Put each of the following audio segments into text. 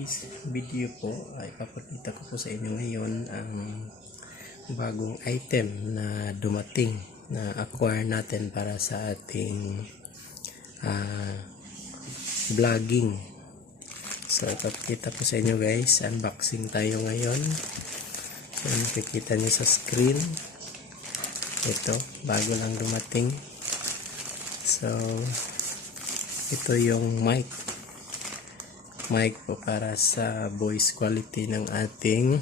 today's video po ay ipapakita ko po sa inyo ngayon ang bagong item na dumating na acquire natin para sa ating vlogging. So ipapakita ko sa inyo guys, unboxing tayo ngayon. So nakikita nyo sa screen, ito bago lang dumating. So ito yung mic po para sa voice quality ng ating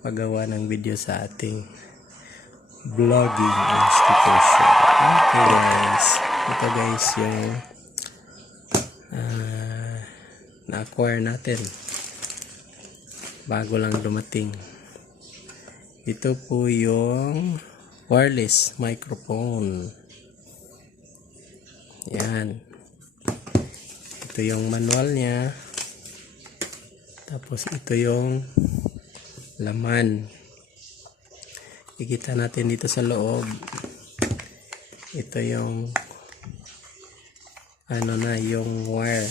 paggawa ng video sa ating vlogging institution. Okay guys, ito guys yung na-acquire natin, bago lang dumating. Ito po yung wireless microphone. Yan, ito yung manual niya. Tapos ito yung laman. Ikita natin dito sa loob. Ito yung yung wire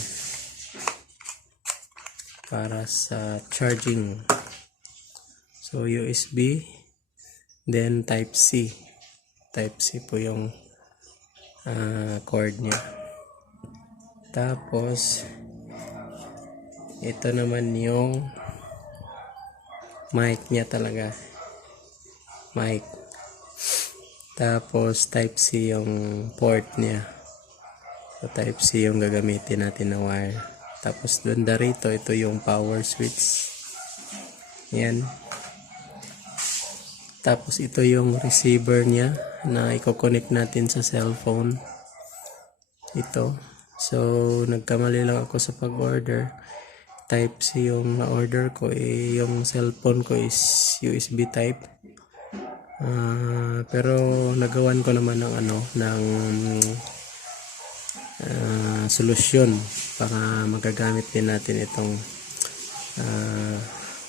para sa charging. So USB, then type C. Type C po yung cord niya. Tapos ito naman yung mic niya talaga. Mic. Tapos type C yung port niya. So type C yung gagamitin natin na wire. Tapos doon rito, ito yung power switch. Yan. Tapos ito yung receiver niya na i-connect natin sa cellphone. Ito. So nagkamali lang ako sa pag-order. Type C yung na-order ko, yung cellphone ko is USB type. Pero nagawan ko naman ng solusyon para magagamit din natin itong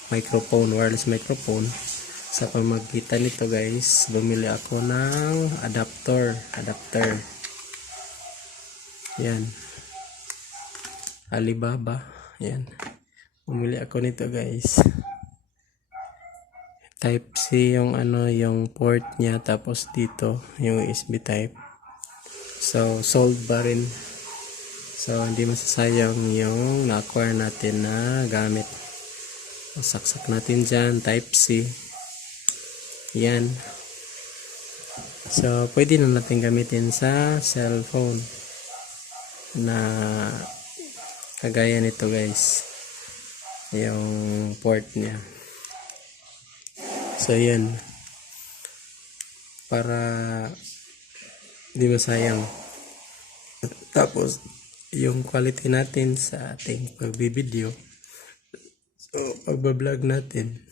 microphone, wireless microphone. Sa pamagitan nito guys, bumili ako ng adapter. Yan, Alibaba. Yan, bumili ako nito guys. Type C yung yung port niya, tapos dito yung USB type. So sold ba rin, so hindi masasayang yung na-acquire natin na gamit. Saksak natin dyan, type C. Yan, so pwede na natin gamitin sa cellphone na kagaya nito guys, yung port niya. So yan, para di masayang. Tapos yung quality natin sa ating pagbibideo, so pagbablog natin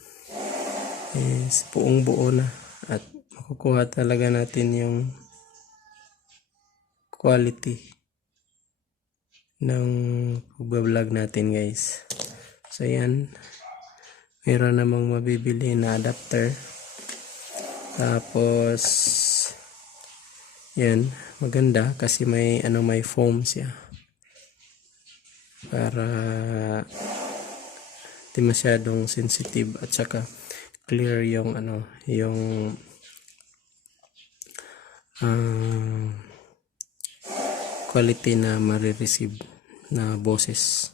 is buong buo na, at makukuha talaga natin yung quality ng pagbablog natin guys. So yan, meron namang mabibili na adapter. Tapos yan, maganda kasi may may foam siya para di masyadong sensitive, at saka clear yung yung quality na marireceive na boses.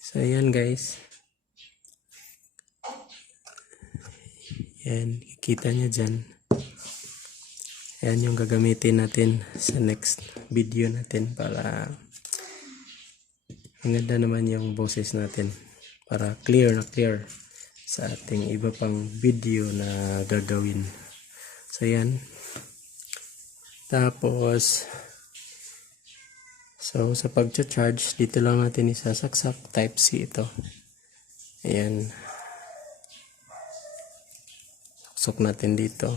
So yan guys, yan, kikita nyo dyan. Yan yung gagamitin natin sa next video natin para maganda naman yung boses natin, para clear sa ating iba pang video na gagawin. So yan. Tapos so sa pag-charge, dito lang natin isasaksak, type C ito. Ayan, saksok natin dito.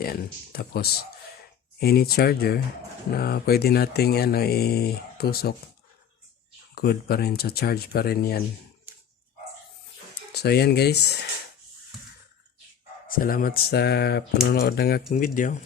Ayan, tapos any charger na pwede nating itusok, good pa rin, sa charge pa rin yan. So ayan guys, Salamat sa panonood ng aking video.